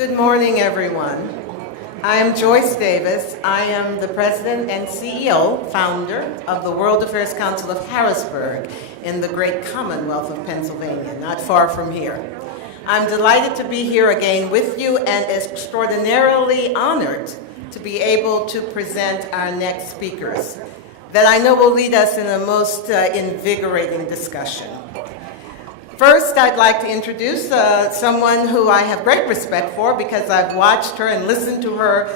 Good morning, everyone. I am Joyce Davis. I am the President and CEO, founder of the World Affairs Council of Harrisburg in the great Commonwealth of Pennsylvania, not far from here. I'm delighted to be here again with you and extraordinarily honored to be able to present our next speakers that I know will lead us in a most invigorating discussion. First, I'd like to introduce someone who I have great respect for because I've watched her and listened to her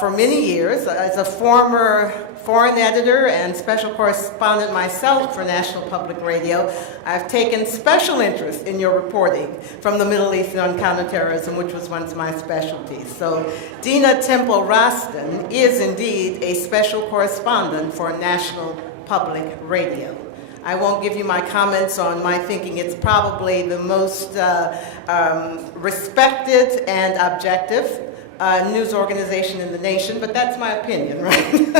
for many years. As a former foreign editor and special correspondent myself for National Public Radio, I've taken special interest in your reporting from the Middle East and on counterterrorism, which was once my specialty. So Dina Temple-Raston is indeed a special correspondent for National Public Radio. I won't give you my comments on my thinking. It's probably the most respected and objective news organization in the nation, but that's my opinion, right?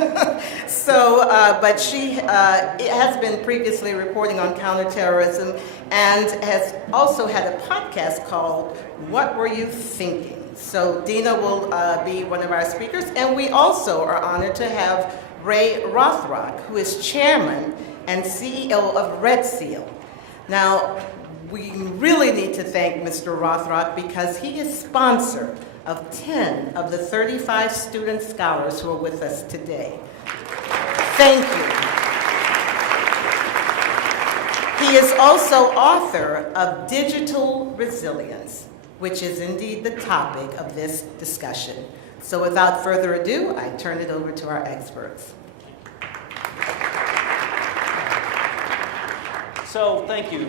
But she has been previously reporting on counterterrorism and has also had a podcast called What Were You Thinking? So Dina will be one of our speakers, and we also are honored to have Ray Rothrock, who is chairman and CEO of RedSeal. Now, we really need to thank Mr. Rothrock because he is sponsor of 10 of the 35 student scholars who are with us today. Thank you. He is also author of Digital Resilience, which is indeed the topic of this discussion. So without further ado, I turn it over to our experts. So thank you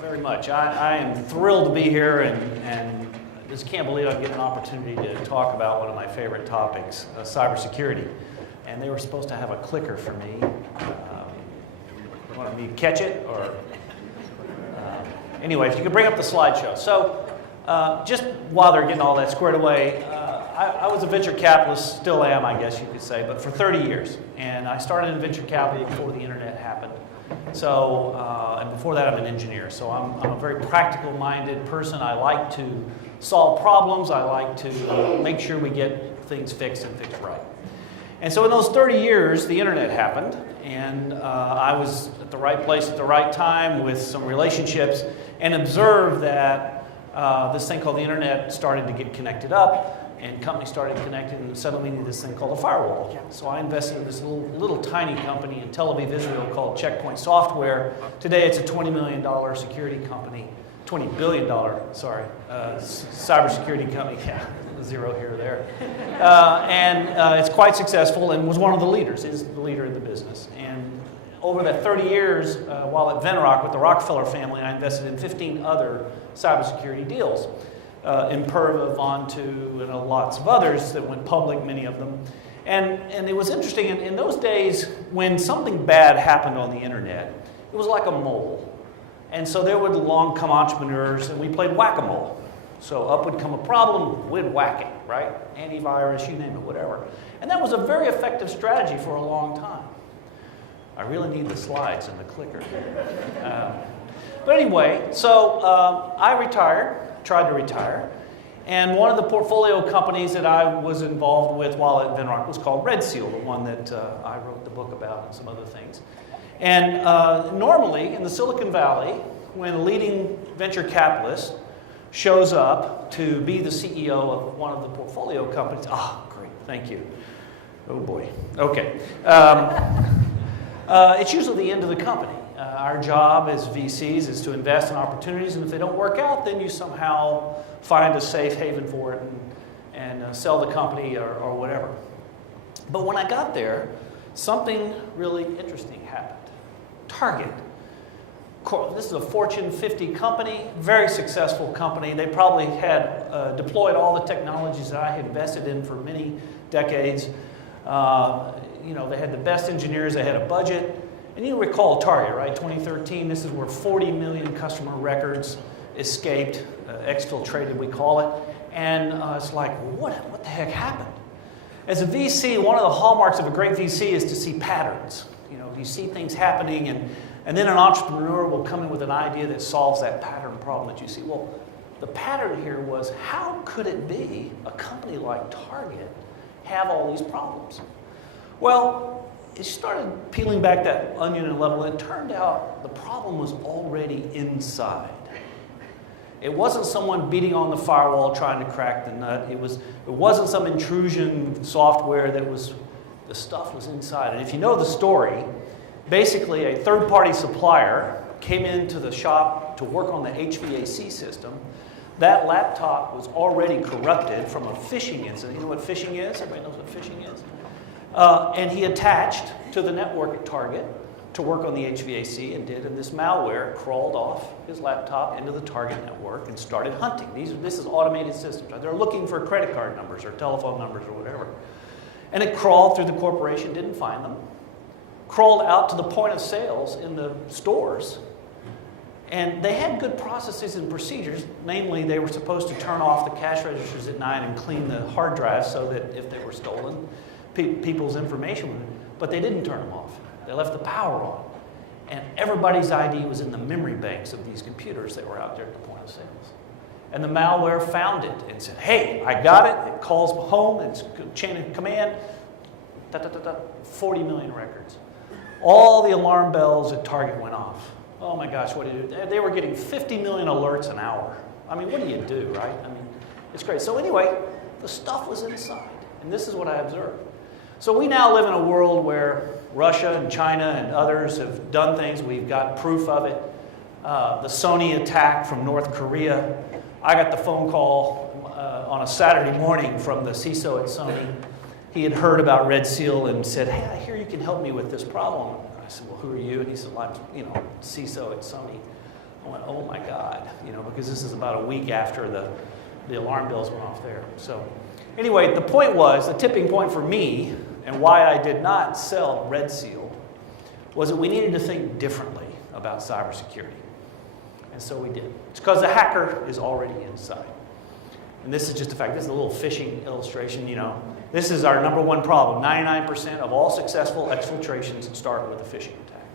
very much. I am thrilled to be here and just can't believe I get an opportunity to talk about one of my favorite topics, cybersecurity. And they were supposed to have a clicker for me. You want me to catch it? Or anyway, if you could bring up the slideshow. So just while they're getting all that squared away, I was a venture capitalist, still am, I guess you could say, but for 30 years. And I started in venture capital before the internet happened. So, and before that I'm an engineer, so I'm a very practical-minded person. I like to solve problems. I like to make sure we get things fixed and fixed right. And so in those 30 years, the internet happened, and I was at the right place at the right time with some relationships and observed that this thing called the internet started to get connected up, and companies started connecting, and suddenly we needed this thing called a firewall. So I invested in this little tiny company in Tel Aviv, Israel called Checkpoint Software. Today it's a $20 million security company, $20 billion, sorry, cybersecurity company. Yeah, zero here or there. It's quite successful and was one of the leaders, is the leader in the business. And over that 30 years, while at Venrock with the Rockefeller family, I invested in 15 other cybersecurity deals. Imperva, Vontu, and lots of others that went public, many of them. And it was interesting, in those days, when something bad happened on the internet, it was like a mole. And so there would along come entrepreneurs, and we played whack-a-mole. So up would come a problem, we'd whack it, right? Antivirus, you name it, whatever. And that was a very effective strategy for a long time. I really need the slides and the clicker. But anyway, so I retired. Tried to retire, and one of the portfolio companies that I was involved with while at Venrock was called RedSeal, the one that I wrote the book about and some other things. And normally in the Silicon Valley, when a leading venture capitalist shows up to be the CEO of one of the portfolio companies, great, thank you. Oh boy, okay. It's usually the end of the company. Our job as VCs is to invest in opportunities, and if they don't work out, then you somehow find a safe haven for it and sell the company or whatever. But when I got there, something really interesting happened. Target. This is a Fortune 50 company, very successful company. They probably had deployed all the technologies that I had invested in for many decades. They had the best engineers, they had a budget. And you recall Target, right? 2013, this is where 40 million customer records escaped, exfiltrated, we call it. And it's like, what the heck happened? As a VC, one of the hallmarks of a great VC is to see patterns. You see things happening, and then an entrepreneur will come in with an idea that solves that pattern problem that you see. Well, the pattern here was, how could it be a company like Target have all these problems? Well, it started peeling back that onion and level, and it turned out the problem was already inside. It wasn't someone beating on the firewall trying to crack the nut. It wasn't some intrusion software the stuff was inside. And if you know the story, basically a third-party supplier came into the shop to work on the HVAC system. That laptop was already corrupted from a phishing incident. You know what phishing is? Everybody knows what phishing is? And he attached to the network at Target to work on the HVAC and this malware crawled off his laptop into the Target network and started hunting. This is automated systems. Right? They're looking for credit card numbers or telephone numbers or whatever. And it crawled through the corporation, didn't find them. Crawled out to the point of sales in the stores. And they had good processes and procedures. Namely, they were supposed to turn off the cash registers at night and clean the hard drives so that if they were stolen, people's information would. But they didn't turn them off. They left the power on. And everybody's ID was in the memory banks of these computers that were out there at the point of sales. And the malware found it and said, hey, I got it. It calls home. It's chain of command. 40 million records. All the alarm bells at Target went off. Oh my gosh, what do you do? They were getting 50 million alerts an hour. I mean, what do you do, right? I mean, it's great. So anyway, the stuff was inside. And this is what I observed. So we now live in a world where Russia and China and others have done things. We've got proof of it. The Sony attack from North Korea. I got the phone call on a Saturday morning from the CISO at Sony. He had heard about RedSeal and said, hey, I hear you can help me with this problem. I said, well, who are you? And he said, well, I'm CISO at Sony. I went, oh my God, because this is about a week after the alarm bells went off there. So anyway, the point was, the tipping point for me and why I did not sell RedSeal was that we needed to think differently about cybersecurity. And so we did. It's because the hacker is already inside. And this is just a fact. This is a little phishing illustration, This is our number one problem. 99% of all successful exfiltrations start with a phishing attack.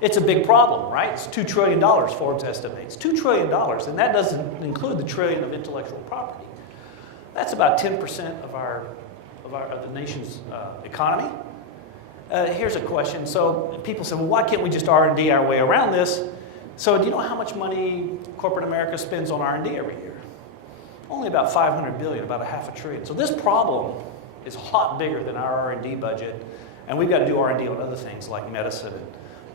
It's a big problem, right? It's $2 trillion, Forbes estimates. $2 trillion, and that doesn't include the trillion of intellectual property. That's about 10% of the nation's economy. Here's a question. So people say, well, why can't we just R&D our way around this? So do you know how much money corporate America spends on R&D every year? Only about $500 billion, about $500 billion. So this problem is a lot bigger than our R&D budget, and we've got to do R&D on other things like medicine and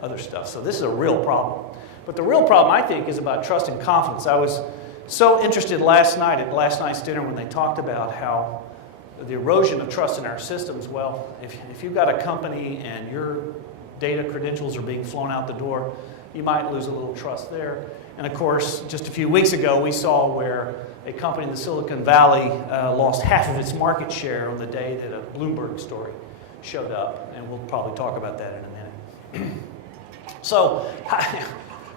other stuff. So this is a real problem. But the real problem, I think, is about trust and confidence. I was so interested last night at last night's dinner when they talked about how the erosion of trust in our systems. Well, if you've got a company and your data credentials are being flown out the door, you might lose a little trust there. And of course, just a few weeks ago, we saw where a company in the Silicon Valley lost half of its market share on the day that a Bloomberg story showed up. And we'll probably talk about that in a minute. So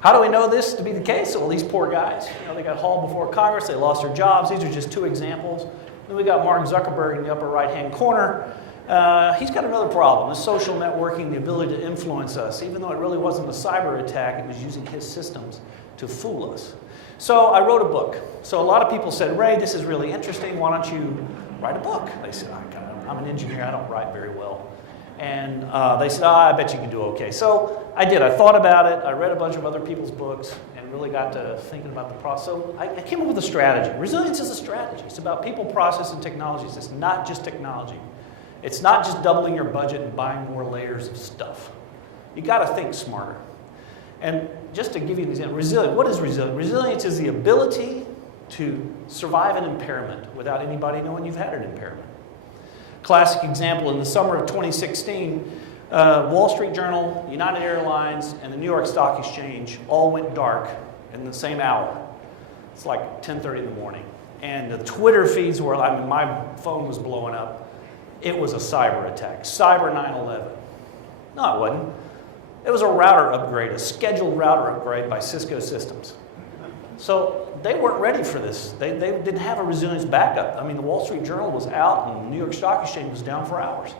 how do we know this to be the case? Well, these poor guys, they got hauled before Congress. They lost their jobs. These are just two examples. Then we got Mark Zuckerberg in the upper right-hand corner. He's got another problem, the social networking, the ability to influence us. Even though it really wasn't a cyber attack, it was using his systems to fool us. So I wrote a book. So a lot of people said, Ray, this is really interesting. Why don't you write a book? They said, I'm an engineer. I don't write very well. And they said, I bet you can do okay. So I did. I thought about it. I read a bunch of other people's books and really got to thinking about the process. So I came up with a strategy. Resilience is a strategy. It's about people, process, and technologies. It's not just technology. It's not just doubling your budget and buying more layers of stuff. You got to think smarter. And just to give you an example, what is resilience? Resilience is the ability to survive an impairment without anybody knowing you've had an impairment. Classic example, in the summer of 2016, Wall Street Journal, United Airlines, and the New York Stock Exchange all went dark in the same hour. It's like 10:30 in the morning. And the Twitter feeds were, my phone was blowing up. It was a cyber attack, cyber 9/11. No, it wasn't. It was a router upgrade, a scheduled router upgrade by Cisco Systems. So they weren't ready for this. They didn't have a resilience backup. The Wall Street Journal was out and the New York Stock Exchange was down for hours.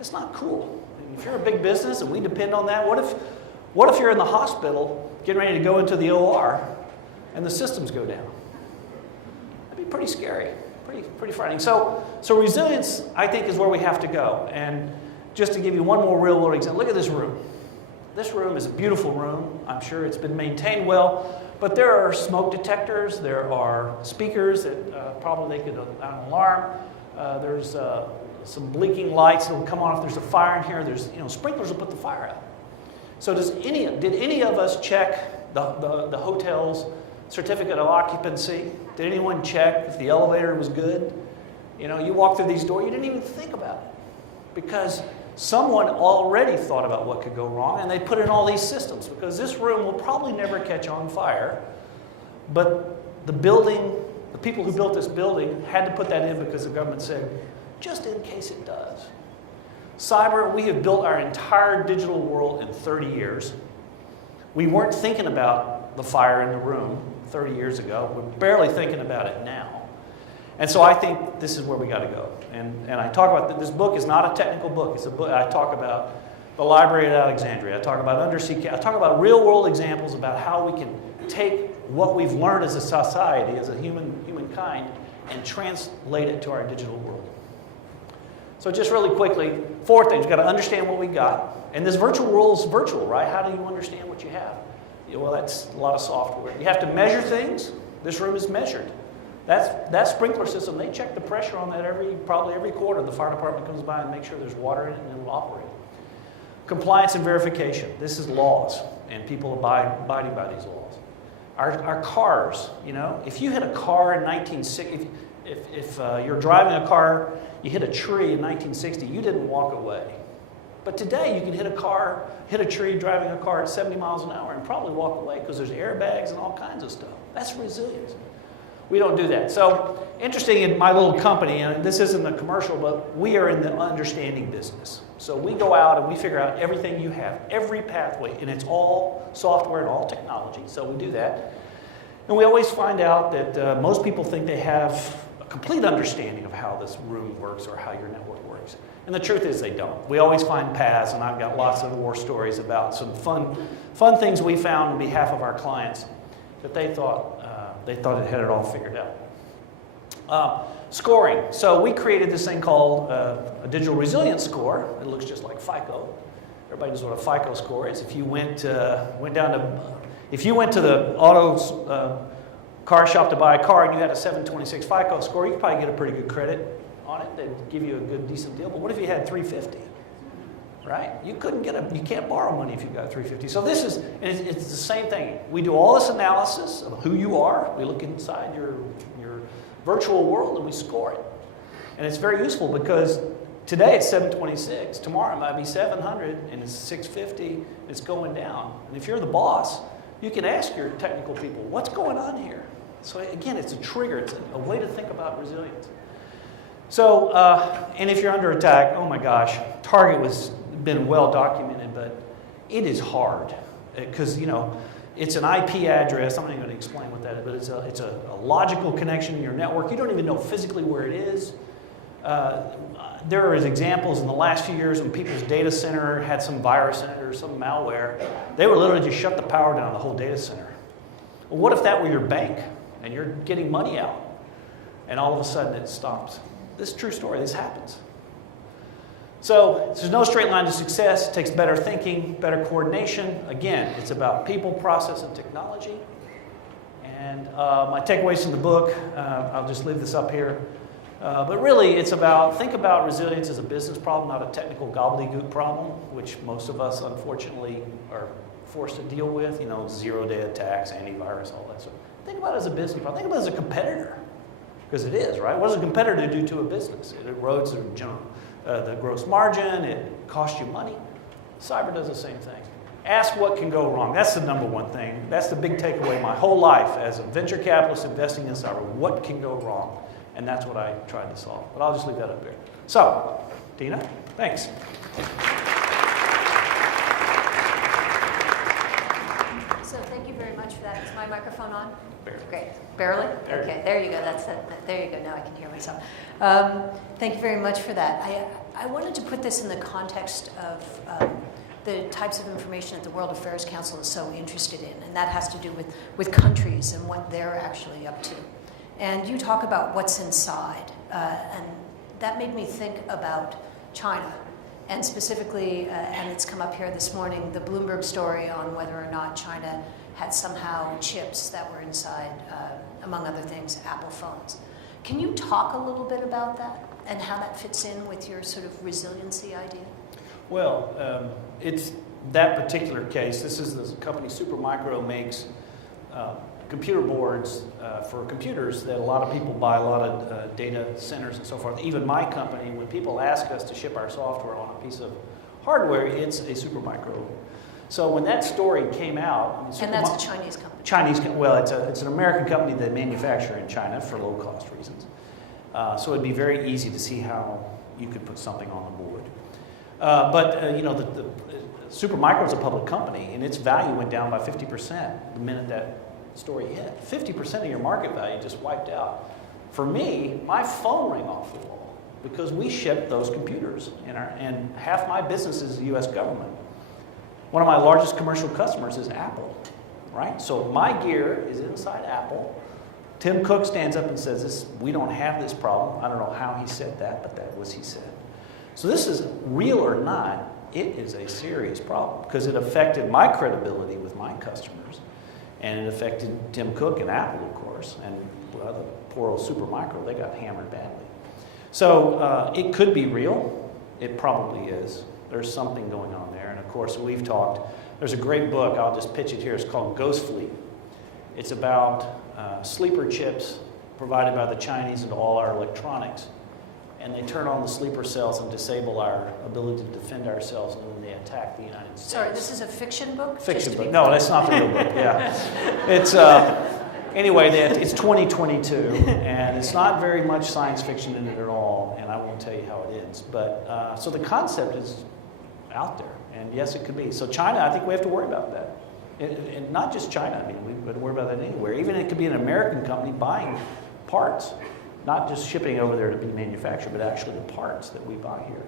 It's not cool. If you're a big business and we depend on that, what if you're in the hospital getting ready to go into the OR and the systems go down. That'd be pretty scary, pretty frightening. So resilience, I think, is where we have to go. And just to give you one more real-world example, look at this room. This room is a beautiful room. I'm sure it's been maintained well, but there are smoke detectors, there are speakers that probably they could an alarm. There's some blinking lights that will come on if there's a fire in here. There's sprinklers will put the fire out. So did any of us check the hotel's certificate of occupancy? Did anyone check if the elevator was good? You walk through these doors, you didn't even think about it because someone already thought about what could go wrong, and they put in all these systems because this room will probably never catch on fire, but the people who built this building had to put that in because the government said, just in case it does. Cyber, we have built our entire digital world in 30 years. We weren't thinking about the fire in the room 30 years ago. We're barely thinking about it now. And so I think this is where we got to go. And I talk about, this book is not a technical book. It's a book, I talk about the Library at Alexandria. I talk about undersea, I talk about real world examples about how we can take what we've learned as a society, as a humankind, and translate it to our digital world. So just really quickly, 4 things. We've got to understand what we got. And this virtual world is virtual, right? How do you understand what you have? Well, that's a lot of software. You have to measure things. This room is measured. That sprinkler system, they check the pressure on that probably every quarter. The fire department comes by and makes sure there's water in it and it will operate. Compliance and verification. This is laws, and people abiding by these laws. Our cars, if you hit a car in 1960, if you're driving a car, you hit a tree in 1960, you didn't walk away. But today you can hit a tree driving a car at 70 miles an hour and probably walk away because there's airbags and all kinds of stuff. That's resilience. We don't do that. So interesting in my little company, and this isn't a commercial, but we are in the understanding business. So we go out and we figure out everything you have, every pathway, and it's all software and all technology. So we do that. And we always find out that most people think they have a complete understanding of how this room works or how your network works. And the truth is they don't. We always find paths, and I've got lots of war stories about some fun things we found on behalf of our clients that they thought it had it all figured out. Scoring. So we created this thing called a digital resilience score. It looks just like FICO. Everybody knows what a FICO score is. If you went to the auto car shop to buy a car and you had a 726 FICO score, you could probably get a pretty good credit on it. They'd give you a good, decent deal. But what if you had 350? Right? You can't borrow money if you've got 350. So it's the same thing. We do all this analysis of who you are. We look inside your virtual world and we score it. And it's very useful because today it's 726. Tomorrow it might be 700 and it's 650. It's going down. And if you're the boss, you can ask your technical people, what's going on here? So again, it's a trigger. It's a way to think about resilience. So, and if you're under attack, oh my gosh, Target was been well documented, but it is hard because it's an IP address. I'm not even going to explain what that is, but it's a logical connection in your network. You don't even know physically where it is. There are examples in the last few years when people's data center had some virus in it or some malware. They would literally just shut the power down the whole data center. Well, what if that were your bank and you're getting money out and all of a sudden it stops? This is a true story. This happens. So there's no straight line to success. It takes better thinking, better coordination. Again, it's about people, process, and technology. And my takeaways from the book, I'll just leave this up here. But really, it's think about resilience as a business problem, not a technical gobbledygook problem, which most of us, unfortunately, are forced to deal with. Zero-day attacks, antivirus, all that stuff. Think about it as a business problem. Think about it as a competitor, because it is, right? What does a competitor do to a business? It erodes the gross margin, it costs you money. Cyber does the same thing. Ask what can go wrong. That's the number one thing. That's the big takeaway my whole life as a venture capitalist investing in cyber. What can go wrong? And that's what I tried to solve. But I'll just leave that up there. So, Dina, thanks. So thank you very much for that. Is my microphone on? Barely. Great. Barely? There Okay, there you go. That's it. There you go. Now I can hear myself. Thank you very much for that. I wanted to put this in the context of the types of information that the World Affairs Council is so interested in, and that has to do with countries and what they're actually up to. And you talk about what's inside, and that made me think about China, and specifically, and it's come up here this morning, the Bloomberg story on whether or not China had somehow chips that were inside, among other things, Apple phones. Can you talk a little bit about that and how that fits in with your sort of resiliency idea? Well, it's that particular case. This is the company Supermicro makes computer boards for computers that a lot of people buy, a lot of data centers and so forth. Even my company, when people ask us to ship our software on a piece of hardware, it's a Supermicro. So when that story came out, and that's a Chinese company. Well, it's an American company that manufacture in China for low cost reasons. So it'd be very easy to see how you could put something on the board. But you know, the Supermicro is a public company, and its value went down by 50% the minute that story hit. 50% of your market value just wiped out. For me, my phone rang off the wall because we ship those computers, and half my business is the U.S. government. One of my largest commercial customers is Apple, right? So my gear is inside Apple. Tim Cook stands up and says, we don't have this problem. I don't know how he said that, but that was he said. So this is real or not, it is a serious problem because it affected my credibility with my customers, and it affected Tim Cook and Apple, of course, and well, the poor old Supermicro, they got hammered badly. So it could be real. It probably is. There's something going on there. And of course, we've talked, there's a great book, I'll just pitch it here, it's called Ghost Fleet. It's about sleeper chips provided by the Chinese into all our electronics. And they turn on the sleeper cells and disable our ability to defend ourselves, and then they attack the United States. Sorry, this is a fiction book? Fiction book. No, that's not the real book. Yeah, it's anyway. It's 2022, and it's not very much science fiction in it at all. And I won't tell you how it ends. But so the concept is out there, and yes, it could be. So China, I think we have to worry about that, and not just China. I mean, we have to worry about that anywhere. Even it could be an American company buying parts. Not just shipping over there to be manufactured, but actually the parts that we buy here.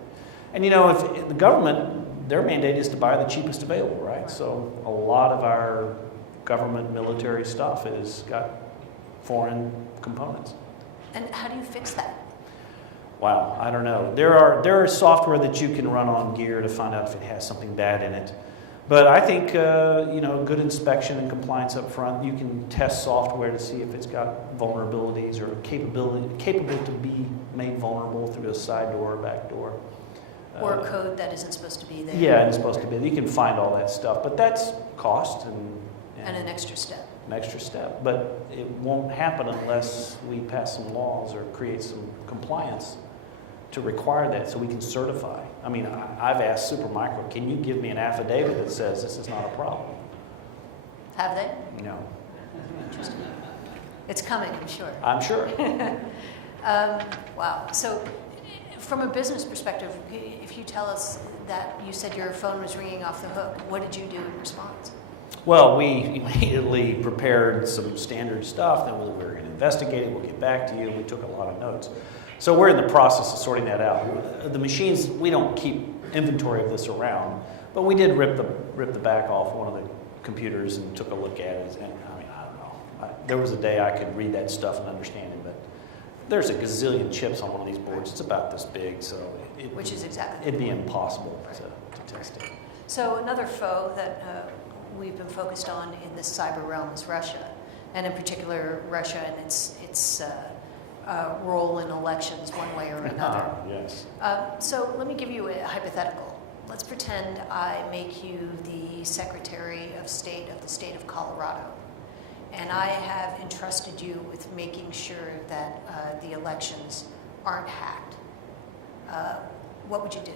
And you know, if the government, their mandate is to buy the cheapest available, right? So a lot of our government military stuff has got foreign components. And how do you fix that? Wow, I don't know. There is software that you can run on gear to find out if it has something bad in it. But I think you know, good inspection and compliance up front. You can test software to see if it's got vulnerabilities or capable to be made vulnerable through a side door or back door. Or code that isn't supposed to be there. Yeah, it's supposed to be. You can find all that stuff, but that's cost and an extra step. An extra step, but it won't happen unless we pass some laws or create some compliance to require that so we can certify. I mean, I've asked Supermicro, can you give me an affidavit that says this is not a problem? Have they? No. Interesting. It's coming, I'm sure. I'm sure. Wow. So from a business perspective, if you tell us that you said your phone was ringing off the hook, what did you do in response? Well, we immediately prepared some standard stuff, then we were going to investigate it, we'll get back to you. We took a lot of notes. So we're in the process of sorting that out. The machines, we don't keep inventory of this around, but we did rip the back off one of the computers and took a look at it. And I mean, I don't know. There was a day I could read that stuff and understand it, but there's a gazillion chips on one of these boards. It's about this big, so which is exactly it'd be impossible to test it. So another foe that we've been focused on in this cyber realm is Russia, and in particular Russia and its role in elections one way or another. Yes. So let me give you a hypothetical. Let's pretend I make you the Secretary of State of the state of Colorado, and I have entrusted you with making sure that the elections aren't hacked. What would you do?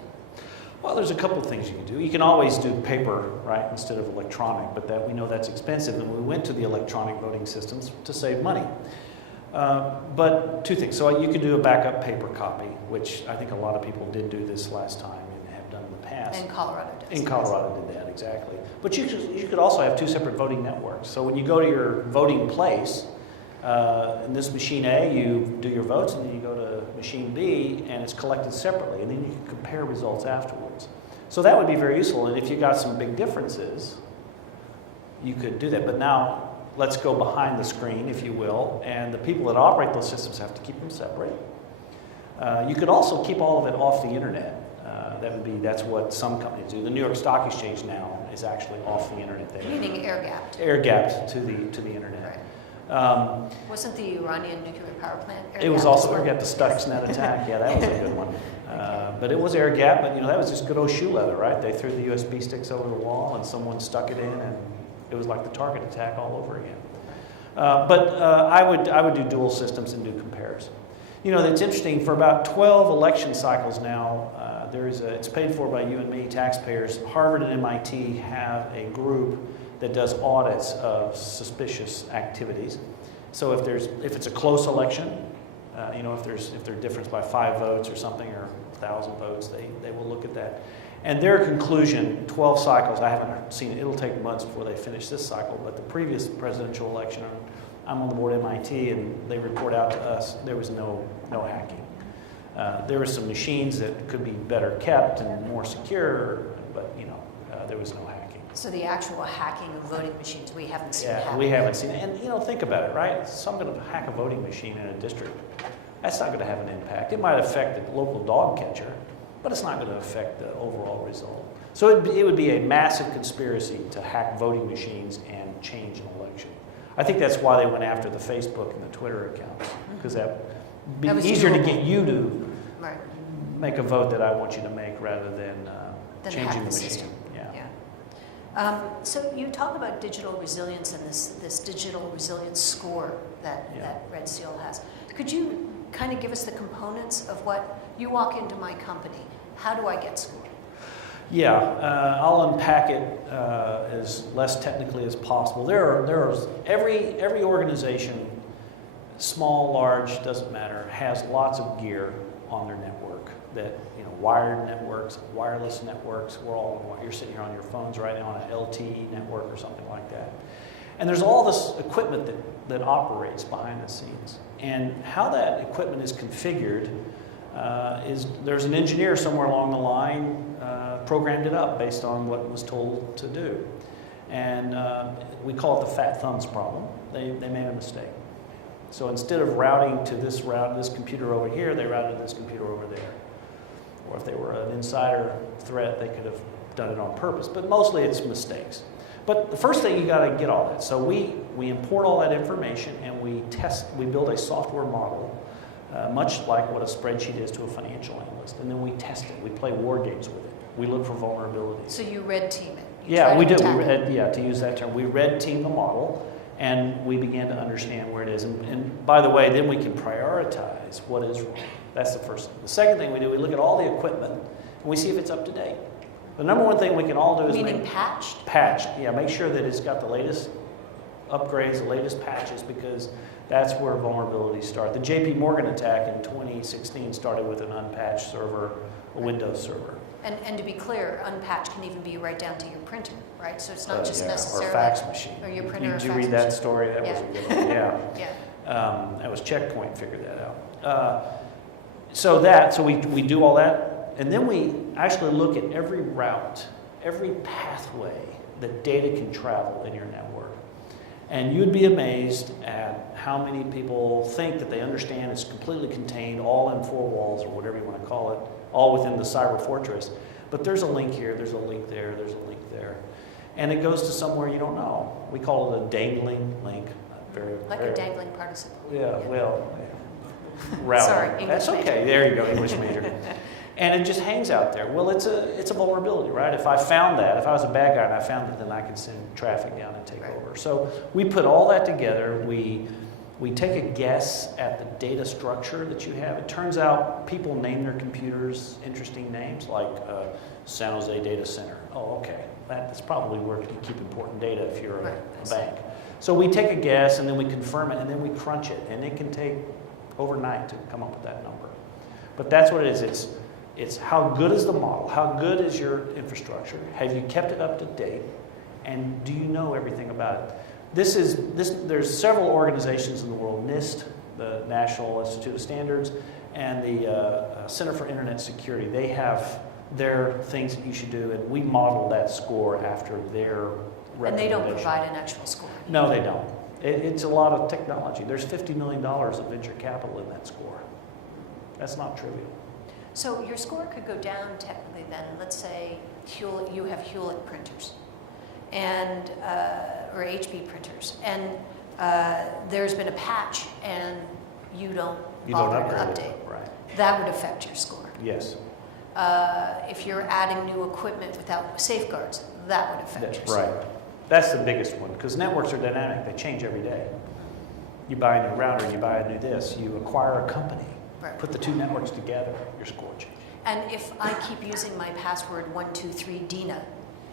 Well, there's a couple of things you can do. You can always do paper, right, instead of electronic, but we know that's expensive, and we went to the electronic voting systems to save money. But two things. So you could do a backup paper copy, which I think a lot of people did do this last time and have done in the past. And Colorado does. In Colorado did that, exactly. But you could also have two separate voting networks. So when you go to your voting place, in this machine A, you do your votes, and then you go to machine B, and it's collected separately, and then you can compare results afterwards. So that would be very useful. And if you got some big differences, you could do that. But now let's go behind the screen, if you will, and the people that operate those systems have to keep them separate. You could also keep all of it off the internet. That's what some companies do. The New York Stock Exchange now is actually off the internet. Meaning air-gapped. Air-gapped to the internet. Right. Wasn't the Iranian nuclear power plant air-gapped? It was also air-gapped, the Stuxnet attack. Yeah, that was a good one. But it was air-gapped, but that was just good old shoe leather, right? They threw the USB sticks over the wall and someone stuck it in, and it was like the target attack all over again. But I would do dual systems and do compares. It's interesting, for about 12 election cycles now, it's paid for by you and me, taxpayers. Harvard and MIT have a group that does audits of suspicious activities. So if it's a close election, if there's difference by 5 votes or something, or 1,000 votes, they will look at that. And their conclusion, 12 cycles, I haven't seen it. It'll take months before they finish this cycle, but the previous presidential election, I'm on the board at MIT, and they report out to us there was no hacking. There were some machines that could be better kept and more secure, but there was no hacking. So the actual hacking of voting machines, we haven't seen happen. Yeah, we haven't seen it. And think about it, right? So I'm going to hack a voting machine in a district. That's not going to have an impact. It might affect the local dog catcher, but it's not going to affect the overall result. So it would be a massive conspiracy to hack voting machines and change an election. I think that's why they went after the Facebook and the Twitter accounts, because that would be easier to get you to make a vote that I want you to make rather than changing the machine. System. Yeah. So you talk about digital resilience and this digital resilience score that RedSeal has. Could you kind of give us the components of what you walk into my company? How do I get scored? Yeah, I'll unpack it as less technically as possible. There's every organization, small, large, doesn't matter, has lots of gear on their network. That wired networks, wireless networks. You're sitting here on your phones right now on an LTE network or something like that. And there's all this equipment that operates behind the scenes. And how that equipment is configured is there's an engineer somewhere along the line programmed it up based on what was told to do. And we call it the fat thumbs problem. They made a mistake. So instead of routing to this computer over here, they routed to this computer over there. Or if they were an insider threat, they could have done it on purpose. But mostly it's mistakes. But the first thing, you got to get all that. So we import all that information and we build a software model, much like what a spreadsheet is to a financial analyst. And then we test it. We play war games with it. We look for vulnerabilities. So you red team it. Yeah, we do. To use that term. We red team the model and we began to understand where it is. And by the way, then we can prioritize what is wrong. That's the first thing. The second thing we do, we look at all the equipment and we see if it's up to date. The number one thing we can all do is patched? Patched, yeah. Make sure that it's got the latest upgrades, the latest patches, because that's where vulnerabilities start. The JP Morgan attack in 2016 started with an unpatched server, a Windows server. And to be clear, unpatched can even be right down to your printer, right? So it's not just necessarily... Or fax machine. Or your printer. Did you read that story? That was a good one. Yeah. Yeah. That was Checkpoint figured that out. So we do all that, and then we actually look at every route, every pathway that data can travel in your network. And you'd be amazed at how many people think that they understand it's completely contained, all in 4 walls, or whatever you want to call it, all within the cyber fortress. But there's a link here, there's a link there, there's a link there. And it goes to somewhere you don't know. We call it a dangling link. A dangling participle. Yeah, well... Route. Sorry, English That's okay. major. There you go, English major. And it just hangs out there. Well, it's a vulnerability, right? If I found that, if I was a bad guy and I found it, then I could send traffic down and take over. So we put all that together. We take a guess at the data structure that you have. It turns out people name their computers interesting names, like San Jose Data Center. Oh, okay. That's probably where you keep important data if you're a bank. So we take a guess and then we confirm it and then we crunch it. And it can take overnight to come up with that number. But that's what it is. It's how good is the model? How good is your infrastructure? Have you kept it up to date? And do you know everything about it? There's several organizations in the world, NIST, the National Institute of Standards, and the Center for Internet Security. They have their things that you should do, and we model that score after their recommendation. And they don't provide an actual score? No, they don't. It's a lot of technology. There's $50 million of venture capital in that score. That's not trivial. So your score could go down technically then. Let's say you have Hewlett printers and or HB printers, and there's been a patch and you don't bother to update. It, right. That would affect your score. Yes. If you're adding new equipment without safeguards, that would affect your score. Right. That's the biggest one, because networks are dynamic. They change every day. You buy a new router, you buy a new this, you acquire a company. Right. Put the two networks together, your score changes. And if I keep using my password 123 Dina,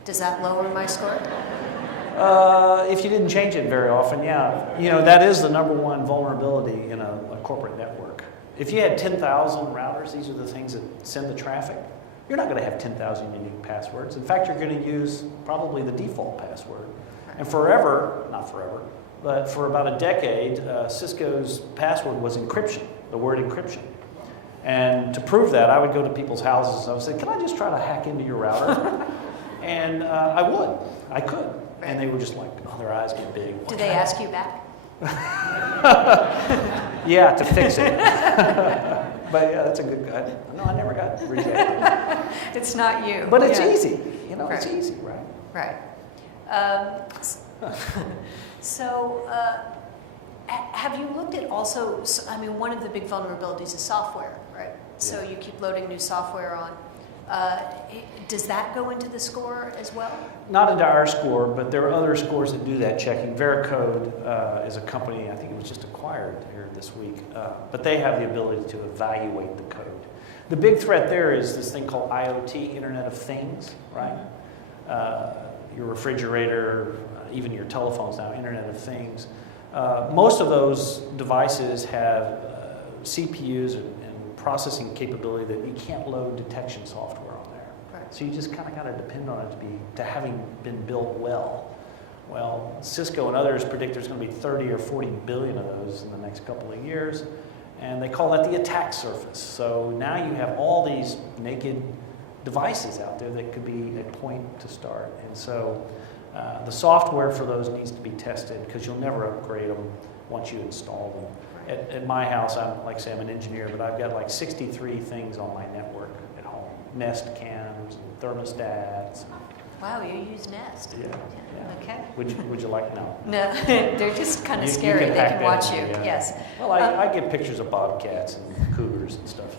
does that lower my score? If you didn't change it very often, yeah. You know, that is the number one vulnerability in a corporate network. If you had 10,000 routers, these are the things that send the traffic, you're not going to have 10,000 unique passwords. In fact, you're going to use probably the default password. And forever, not forever, but for about a decade, Cisco's password was encryption, the word encryption. And to prove that, I would go to people's houses and I would say, can I just try to hack into your router? And I could. And they were just like, oh, their eyes get big. Do they ask you back? Yeah, to fix it. But yeah, that's a good guy. No, I never got rejected. It's not you. But it's easy. You know, it's Right. easy, right? Right. So, have you looked at also, I mean, one of the big vulnerabilities is software, right? So you keep loading new software on. Does that go into the score as well? Not into our score, but there are other scores that do that checking. Veracode is a company, I think it was just acquired here this week, but they have the ability to evaluate the code. The big threat there is this thing called IoT, Internet of Things, right? Your refrigerator, even your telephones now, Internet of Things. Most of those devices have CPUs and processing capability that you can't load detection software on there. Right. So you just kind of got to depend on it to having been built well. Well, Cisco and others predict there's going to be 30 or 40 billion of those in the next couple of years, and they call that the attack surface. So now you have all these naked devices out there that could be a point to start. And so the software for those needs to be tested because you'll never upgrade them once you install them. At my house, like I say, I'm an engineer, but I've got like 63 things on my network at home. Nest cams, and thermostats. Wow, you use Nest. Yeah. Okay. Would you like no? No, they're just kind of You scary. can They hack can that watch in, you. yeah. Yes. Well, I get pictures of bobcats and cougars and stuff.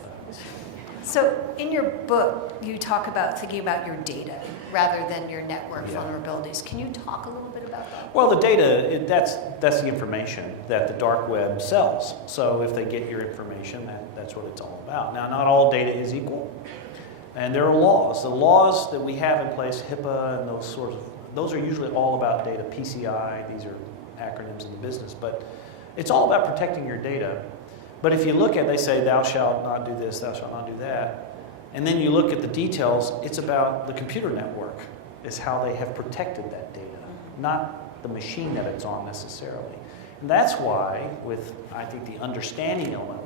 So in your book, you talk about thinking about your data rather than your network Yeah. vulnerabilities. Can you talk a little bit about that? Well, the data, that's the information that the dark web sells. So if they get your information, that's what it's all about. Now, not all data is equal. And there are laws. The laws that we have in place, HIPAA and those sorts of, those are usually all about data. PCI, these are acronyms in the business. But it's all about protecting your data. But if you look at, they say, thou shalt not do this, thou shalt not do that. And then you look at the details, it's about the computer network is how they have protected that data, not the machine that it's on necessarily. And that's why, with, I think, the understanding element,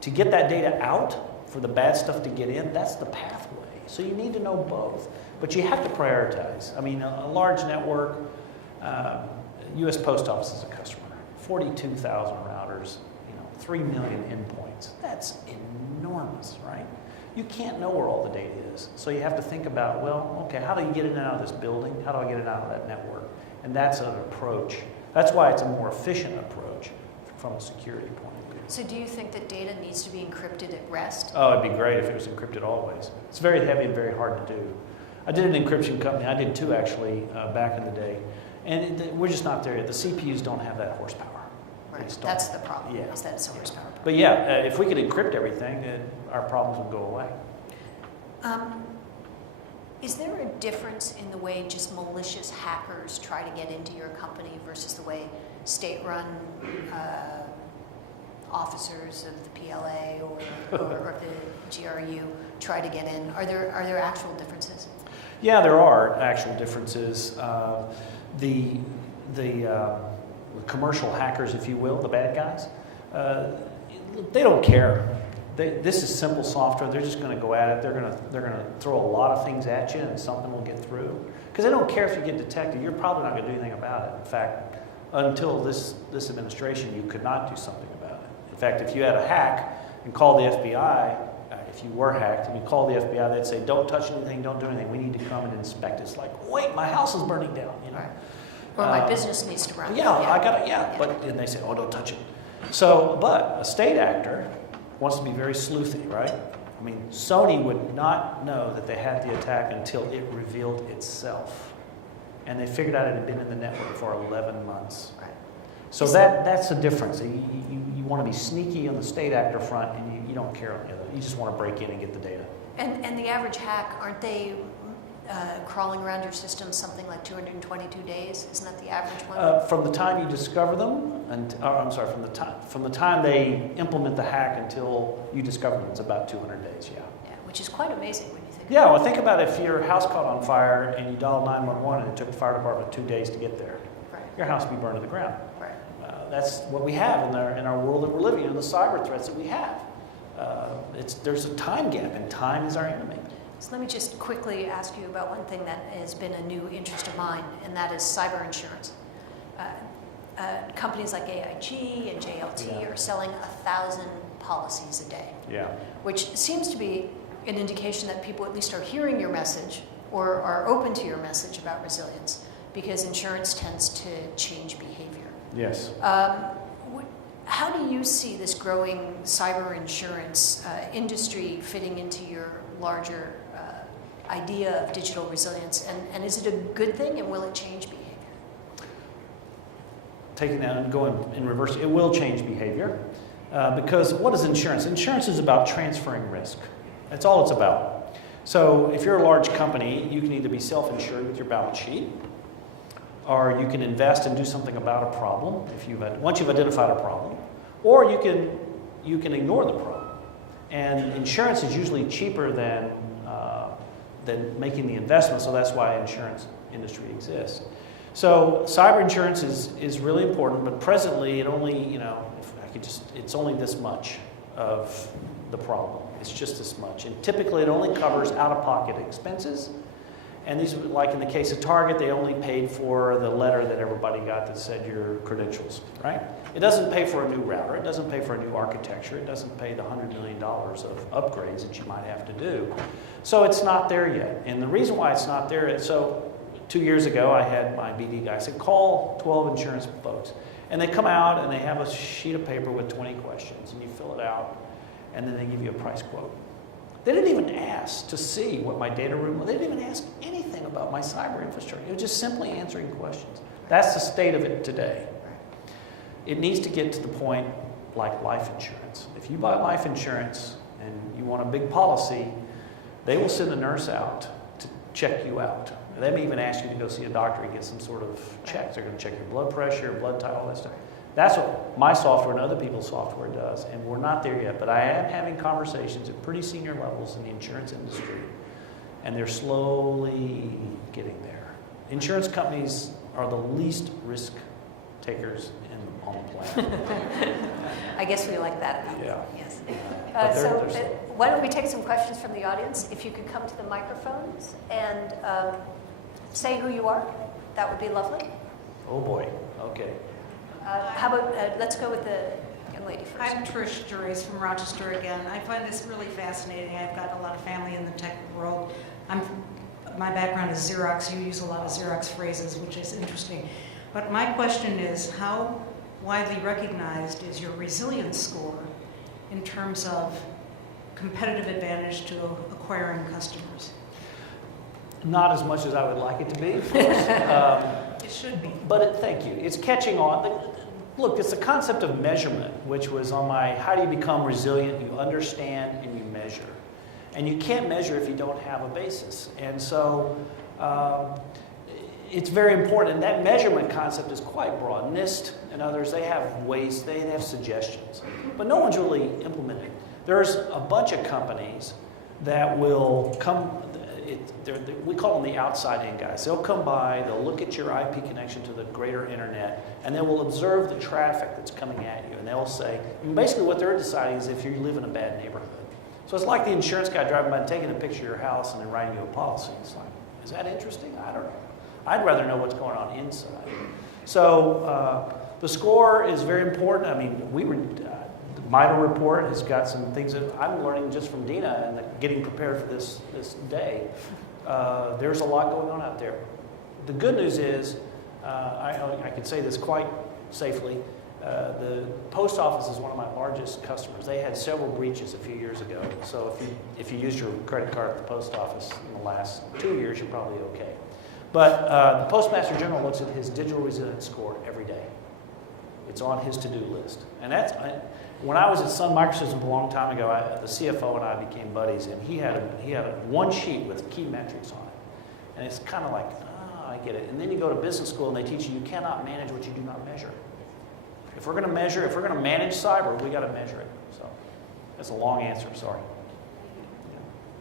to get that data out, for the bad stuff to get in, that's the pathway. So you need to know both. But you have to prioritize. I mean, a large network, U.S. Post Office is a customer, 42,000 routers, 3 million endpoints. That's enormous, right? You can't know where all the data is. So you have to think about, well, okay, how do you get it out of this building? How do I get it out of that network? And that's an approach. That's why it's a more efficient approach from a security point of view. So do you think that data needs to be encrypted at rest? Oh, it'd be great if it was encrypted always. It's very heavy and very hard to do. I did an encryption company. I did two, actually, back in the day. And we're just not there yet. The CPUs don't have that horsepower. Right. That's the problem, Yeah. is that it's a horsepower problem. But yeah, if we could encrypt everything, then our problems would go away. Is there a difference in the way just malicious hackers try to get into your company versus the way state-run officers of the PLA or the GRU try to get in? Are there actual differences? Yeah, there are actual differences. The commercial hackers, if you will, the bad guys, they don't care. This is simple software. They're just going to go at it. They're going to throw a lot of things at you, and something will get through. Because they don't care if you get detected. You're probably not going to do anything about it. In fact, until this administration, you could not do something about it. In fact, if you had a hack and called the FBI, if you were hacked and you called the FBI, they'd say, "Don't touch anything. Don't do anything. We need to come and inspect." It's like, wait, my house is burning down. You know. Right. Or my business needs to run. Yeah, I got it. Yeah, but then they say, "Oh, don't touch it." So, but a state actor wants to be very sleuthy, right? I mean, Sony would not know that they had the attack until it revealed itself. And they figured out it had been in the network for 11 months. Right. So that's the difference. You want to be sneaky on the state actor front, and you don't care on the other. You just want to break in and get the data. And the average hack, aren't they crawling around your system something like 222 days? Isn't that the average one? From the time you discover them, from the time they implement the hack until you discover them, it's about 200 days. Yeah. Yeah, which is quite amazing when you think. Yeah. Well, think about if your house caught on fire and you dialed 911 and it took the fire department 2 days to get there. Right. Your house would be burned to the ground. Right. That's what we have in our world that we're living in. The cyber threats that we have. There's a time gap, and time is our enemy. So let me just quickly ask you about one thing that has been a new interest of mine, and that is cyber insurance. Companies like AIG and JLT are selling 1,000 policies a day, Yeah. which seems to be an indication that people at least are hearing your message or are open to your message about resilience, because insurance tends to change behavior. Yes. How do you see this growing cyber insurance industry fitting into your larger idea of digital resilience, and is it a good thing, and will it change behavior? Taking that and going in reverse, it will change behavior. Because what is insurance? Insurance is about transferring risk. That's all it's about. So if you're a large company, you can either be self-insured with your balance sheet, or you can invest and do something about a problem once you've identified a problem, or you can ignore the problem. And insurance is usually cheaper than making the investment, so that's why insurance industry exists. So cyber insurance is really important, but presently it only, it's only this much of the problem. It's just this much. And typically it only covers out-of-pocket expenses. And these, like in the case of Target, they only paid for the letter that everybody got that said your credentials, right? It doesn't pay for a new router. It doesn't pay for a new architecture. It doesn't pay the $100 million of upgrades that you might have to do. So it's not there yet. And the reason why it's not there is, so 2 years ago, I had my BD guy say, call 12 insurance folks. And they come out and they have a sheet of paper with 20 questions, and you fill it out, and then they give you a price quote. They didn't even ask to see what my data room was. They didn't even ask anything about my cyber infrastructure. It was just simply answering questions. That's the state of it today. It needs to get to the point like life insurance. If you buy life insurance and you want a big policy, they will send a nurse out to check you out. They may even ask you to go see a doctor and get some sort of checks. They're going to check your blood pressure, blood type, all that stuff. That's what my software and other people's software does, and we're not there yet. But I am having conversations at pretty senior levels in the insurance industry, and they're slowly getting there. Insurance companies are the least risk takers on the planet. I guess we like that. Yeah. Yes. But Why don't we take some questions from the audience? If you could come to the microphones and say who you are, that would be lovely. Oh boy. Okay. How about, let's go with the young lady first. I'm Trish Joyce from Rochester again. I find this really fascinating. I've got a lot of family in the tech world. My background is Xerox. You use a lot of Xerox phrases, which is interesting. But my question is, how widely recognized is your resilience score in terms of competitive advantage to acquiring customers? Not as much as I would like it to be, of course. It should be. But thank you. It's catching on. Look, it's the concept of measurement, which was on my how do you become resilient? You understand and you measure. And you can't measure if you don't have a basis. And so it's very important. And that measurement concept is quite broad. NIST and others, they have ways, they have suggestions. But no one's really implementing. There's a bunch of companies that will come. we call them the outside-in guys. They'll come by, they'll look at your IP connection to the greater internet, and they will observe the traffic that's coming at you. And they'll say, and basically what they're deciding is if you live in a bad neighborhood. So it's like the insurance guy driving by and taking a picture of your house and then writing you a policy. It's like, is that interesting? I don't know. I'd rather know what's going on inside. So the score is very important. I mean, the MITRE report has got some things that I'm learning just from Dina and getting prepared for this day. There's a lot going on out there. The good news is, I can say this quite safely, the post office is one of my largest customers. They had several breaches a few years ago. So if you used your credit card at the post office in the last 2 years, you're probably okay. But the Postmaster General looks at his digital resilience score every day. It's on his to-do list. And when I was at Sun Microsystems a long time ago, the CFO and I became buddies, and he had one sheet with key metrics on it. And it's kind of like, I get it. And then you go to business school and they teach you cannot manage what you do not measure. If we're going to manage cyber, we got to measure it. So that's a long answer, sorry.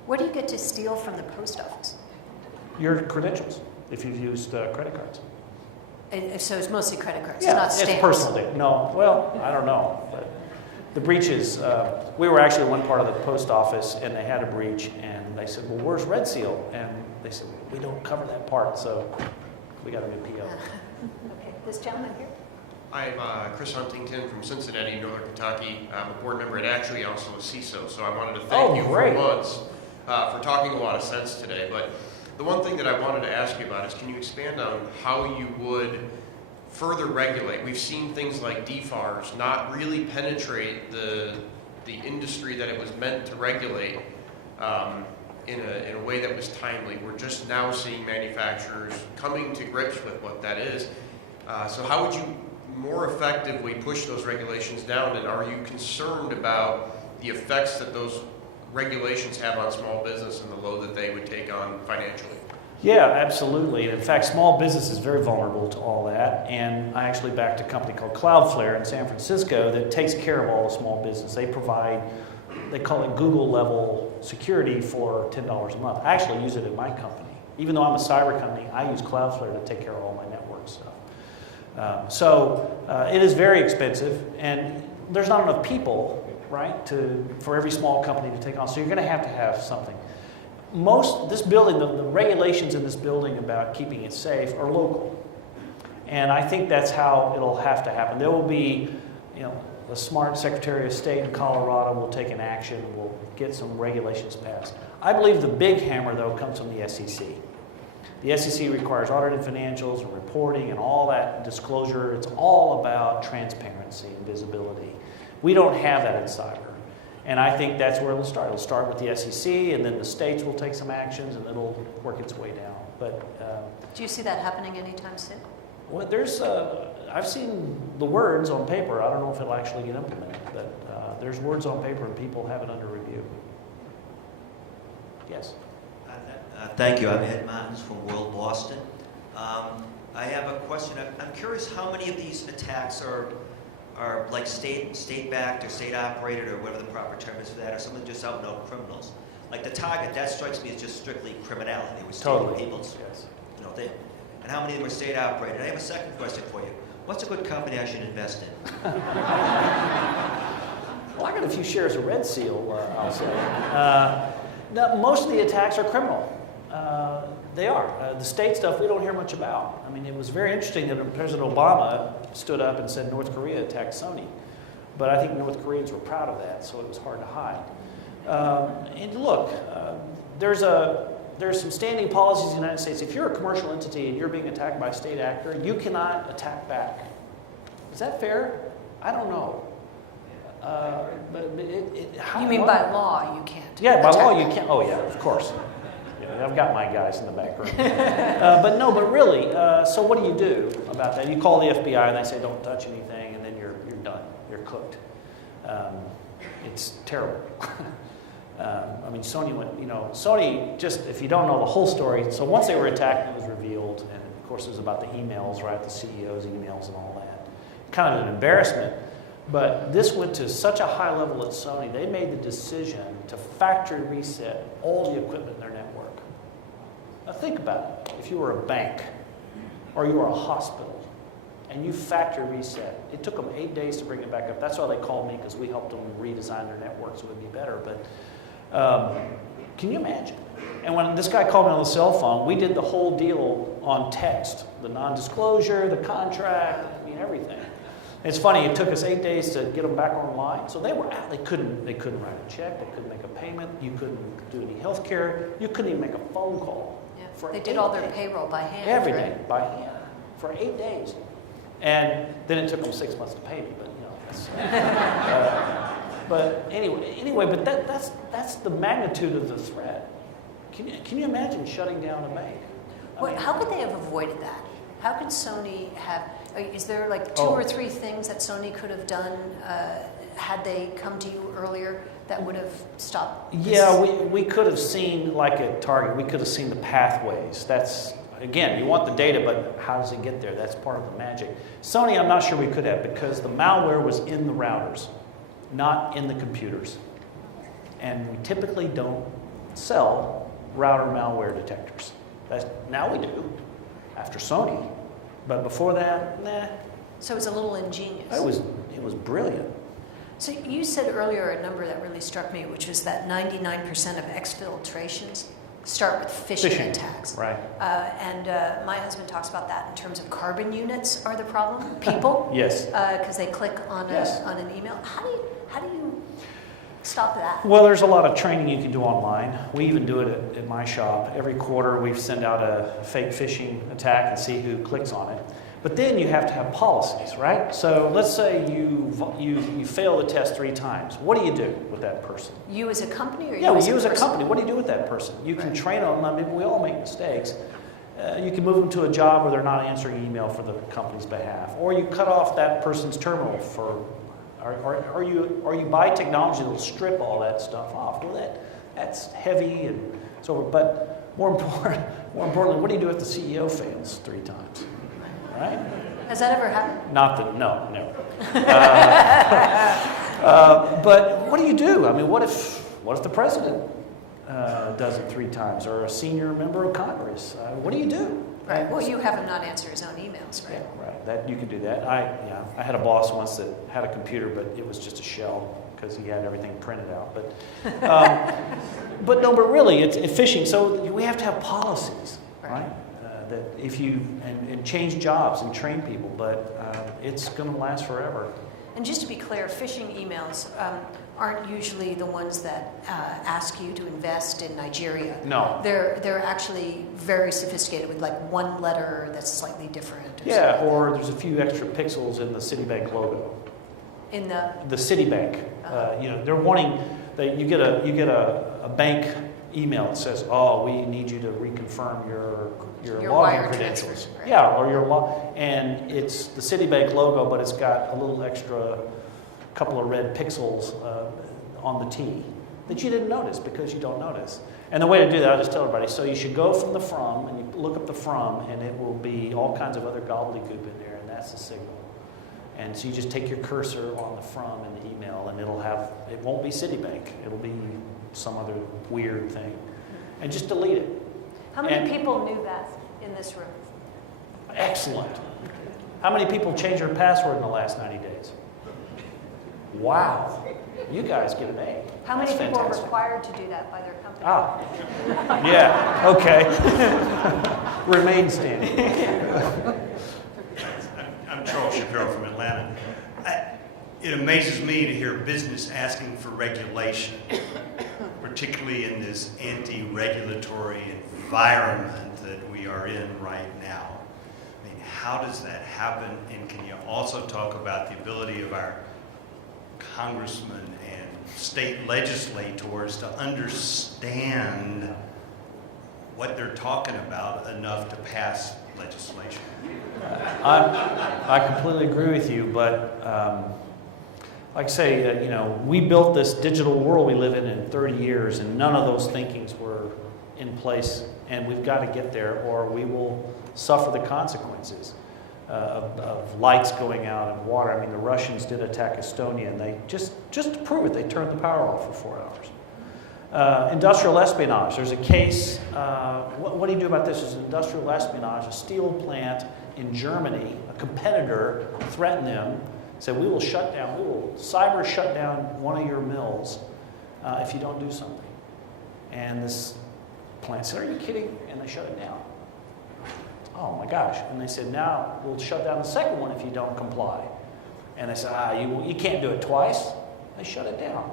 What do you get to steal from the post office? Your credentials, if you've used credit cards. So it's mostly credit cards, Yeah, not stamps. it's personal data. No, well, I don't know. But the breaches, we were actually one part of the post office, and they had a breach, and they said, well, where's RedSeal? And they said, we don't cover that part, so we got a new PO. Okay, this gentleman here. I'm Chris Huntington from Cincinnati, Northern Kentucky. I'm a board member and actually also a CISO, so I wanted to thank you for once for talking a lot of sense today. But the one thing that I wanted to ask you about is, can you expand on how you would further regulate? We've seen things like DFARS not really penetrate the industry that it was meant to regulate in a way that was timely. We're just now seeing manufacturers coming to grips with what that is. So how would you more effectively push those regulations down, and are you concerned about the effects that those regulations have on small business and the load that they would take on financially? Yeah, absolutely. In fact, small business is very vulnerable to all that. And I actually backed a company called Cloudflare in San Francisco that takes care of all the small business. They provide, they call it Google level security for $10 a month. I actually use it at my company. Even though I'm a cyber company, I use Cloudflare to take care of all my network stuff. It is very expensive, and there's not enough people, right, for every small company to take on. So you're going to have something. This building, the regulations in this building about keeping it safe are local. And I think that's how it'll have to happen. There will be, the smart Secretary of State in Colorado will take an action, we'll get some regulations passed. I believe the big hammer, though, comes from the SEC. The SEC requires audited financials and reporting and all that disclosure. It's all about transparency and visibility. We don't have that in cyber. And I think that's where it'll start. It'll start with the SEC, and then the states will take some actions, and it'll work its way down. But do you see that happening anytime soon? Well, I've seen the words on paper. I don't know if it'll actually get implemented, but there's words on paper, and people have it under review. Yes. Thank you. I'm Ed Martins from World Boston. I have a question. I'm curious how many of these attacks are like state-backed or state-operated, or whatever the proper term is for that, or some of them just out-and-out criminals. Like the target, that strikes me as just strictly criminality. They were stealing people's thing. And how many of them are state-operated? I have a second question for you. What's a good company I should invest in? Well, I got a few shares of RedSeal, I'll say. No, most of the attacks are criminal. They are. The state stuff we don't hear much about. I mean, it was very interesting that President Obama stood up and said North Korea attacked Sony. But I think North Koreans were proud of that, so it was hard to hide. And look, there's some standing policies in the United States. If you're a commercial entity and you're being attacked by a state actor, you cannot attack back. Is that fair? I don't know. You mean by law you can't? Yeah, by law you can't. Oh, yeah, of course. Yeah, I've got my guys in the back room. But really, so what do you do about that? You call the FBI and they say don't touch anything, and then you're done. You're cooked. It's terrible. I mean, Sony just, if you don't know the whole story, so once they were attacked, it was revealed, and of course it was about the emails, right, the CEO's emails and all that. Kind of an embarrassment. But this went to such a high level at Sony, they made the decision to factory reset all the equipment in their network. think about it. If you were a bank or you were a hospital and you factory reset, it took them 8 days to bring it back up. That's why they called me, because we helped them redesign their network so it would be better. But can you imagine? And when this guy called me on the cell phone, we did the whole deal on text, the non-disclosure, the contract, I mean, everything. It's funny, it took us 8 days to get them back online. So they were out. They couldn't write a check. They couldn't make a payment. You couldn't do any health care. You couldn't even make a phone call. Yeah. For They did 8 all their days. payroll by hand. Every right? day, by hand, for 8 days. And then it took them 6 months to pay me, but you know, that's, but anyway, but that's the magnitude of the threat. Can you imagine shutting down a bank? How could they have avoided that? How could Sony have, is there like two or three things that Sony could have done had they come to you earlier that would have stopped this? Yeah, we could have seen, like at Target, we could have seen the pathways. That's, again, you want the data, but how does it get there? That's part of the magic. Sony, I'm not sure we could have, because the malware was in the routers, not in the computers. And we typically don't sell router malware detectors. Now we do, after Sony. But before that, nah. So it was a little ingenious. It was brilliant. So you said earlier a number that really struck me, which was that 99% of exfiltrations start with phishing attacks. Right. And my husband talks about that in terms of carbon units are the problem. People. Yes. Because they click on Yes. on an email. How do you stop that? Well, there's a lot of training you can do online. We even do it at my shop. Every quarter we send out a fake phishing attack and see who clicks on it. But then you have to have policies, right? So let's say you fail the test 3 times. What do you do with that person? You as a company, or Yeah, you as you as a person? company, what do you do with that person? You can Right. train them. I mean, we all make mistakes. You can move them to a job where they're not answering email for the company's behalf, or you cut off that person's terminal for, or you buy technology that will strip all that stuff off. Well, that's heavy and so forth. But more importantly, what do you do if the CEO fails 3 times? Right? Has that ever happened? No, never. But what do you do? I mean, what if the president does it 3 times, or a senior member of Congress? What do you do? Right. Well, you have him not answer his own emails, right? Yeah, right. That you can do that. I had a boss once that had a computer, but it was just a shell because he had everything printed out. But really, it's phishing. So we have to have policies, right? That if you and change jobs and train people, but it's going to last forever. And just to be clear, phishing emails aren't usually the ones that ask you to invest in Nigeria. No. They're actually very sophisticated with like one letter that's slightly different. Yeah, or there's a few extra pixels in the Citibank logo. In the Citibank, they're wanting that you get a bank email that says, "Oh, we need you to reconfirm your Your login wire credentials." transfers, right? Yeah, or and it's the Citibank logo, but it's got a little extra, couple of red pixels on the T that you didn't notice because you don't notice. And the way to do that, I'll just tell everybody. So you should go from the from, and you look up the from, and it will be all kinds of other gobbledygook in there, and that's the signal. And so you just take your cursor on the from in the email, and it won't be Citibank. It'll be some other weird thing. And just delete it. How many people knew that in this room? Excellent. How many people changed their password in the last 90 days? Wow. You guys get an A. How many That's people are fantastic. required to do that by their company? Yeah, okay. Remain standing. I'm Charles Shapiro from Atlanta. It amazes me to hear business asking for regulation, particularly in this anti-regulatory environment that we are in right now. I mean, how does that happen? And can you also talk about the ability of our congressmen and state legislators to understand what they're talking about enough to pass legislation? I completely agree with you, but like I say, we built this digital world we live in 30 years, and none of those thinkings were in place, and we've got to get there, or we will suffer the consequences of lights going out and water. I mean, the Russians did attack Estonia, and they just to prove it, they turned the power off for 4 hours. Industrial espionage. There's a case. What do you do about this? There's industrial espionage. A steel plant in Germany, a competitor threatened them, said, we will cyber shut down one of your mills if you don't do something. And this plant said, are you kidding? And they shut it down. Oh my gosh. And they said, now we'll shut down the second one if you don't comply. And they said, you can't do it twice. They shut it down.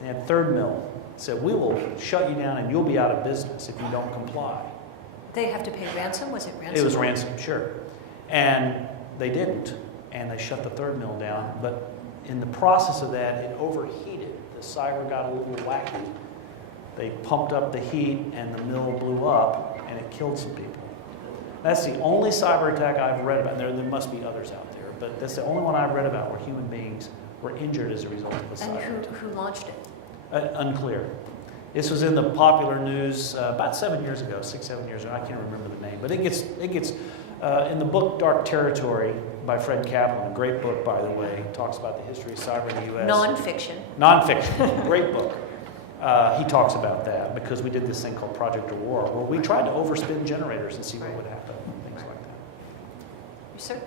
They had a third mill. Said, we will shut you down and you'll be out of business if you don't comply. They have to pay ransom? Was it ransom? It was ransom, sure. And they didn't. And they shut the third mill down. But in the process of that, it overheated. The cyber got a little wacky. They pumped up the heat and the mill blew up and it killed some people. That's the only cyber attack I've read about. There must be others out there, but that's the only one I've read about where human beings were injured as a result of a cyber attack. And who launched it? Unclear. This was in the popular news about 7 years ago, 6, 7 years ago. I can't remember the name, but it gets in the book Dark Territory by Fred Kaplan, a great book, by the way, talks about the history of cyber in the U.S. Nonfiction. Nonfiction, great book. He talks about that because we did this thing called Project Aurora, where we tried to overspin generators and see what would happen, things like that. Yes, sir.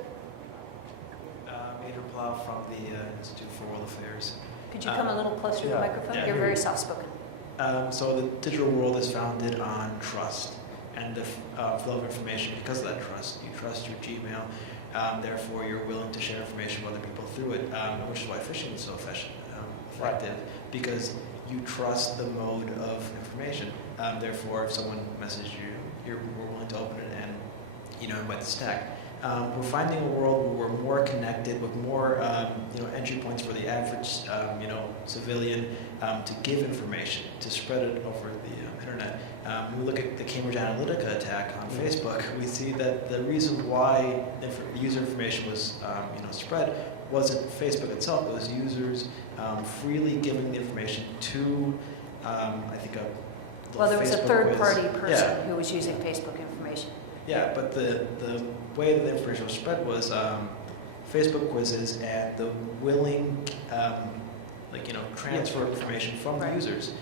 Major Plow from the Institute for World Affairs. Could you come a little closer to the microphone? Yeah. You're very soft-spoken. So the digital world is founded on trust and the flow of information. Because of that trust, you trust your Gmail. Therefore, you're willing to share information with other people through it, which is why phishing is so effective. Because you trust the mode of information. Therefore, if someone messages you, you're more willing to open it and invite the stack. We're finding a world where we're more connected with more entry points for the average civilian to give information, to spread it over the internet. When we look at the Cambridge Analytica attack on Facebook, we see that the reason why user information was spread wasn't Facebook itself. It was users freely giving the information to Well, there was a Facebook third-party quiz. person who was using Facebook information. Yeah, but the way that the information was spread was Facebook quizzes and the willing, transfer of information from the users.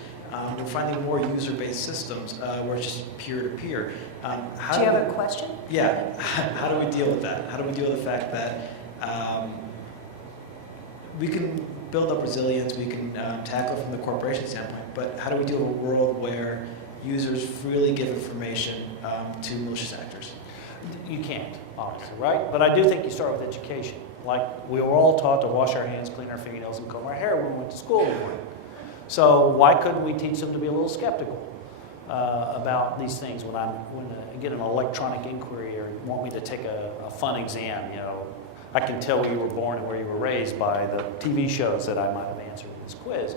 We're finding more user-based systems where it's just peer-to-peer. Do you have a question? Yeah. How do we deal with that? How do we deal with the fact that we can build up resilience, we can tackle it from the corporation standpoint, but how do we deal with a world where users freely give information to malicious actors? You can't, obviously, right? But I do think you start with education. Like, we were all taught to wash our hands, clean our fingernails, and comb our hair when we went to school. So why couldn't we teach them to be a little skeptical about these things when I get an electronic inquiry or want me to take a fun exam? I can tell where you were born and where you were raised by the TV shows that I might have answered in this quiz.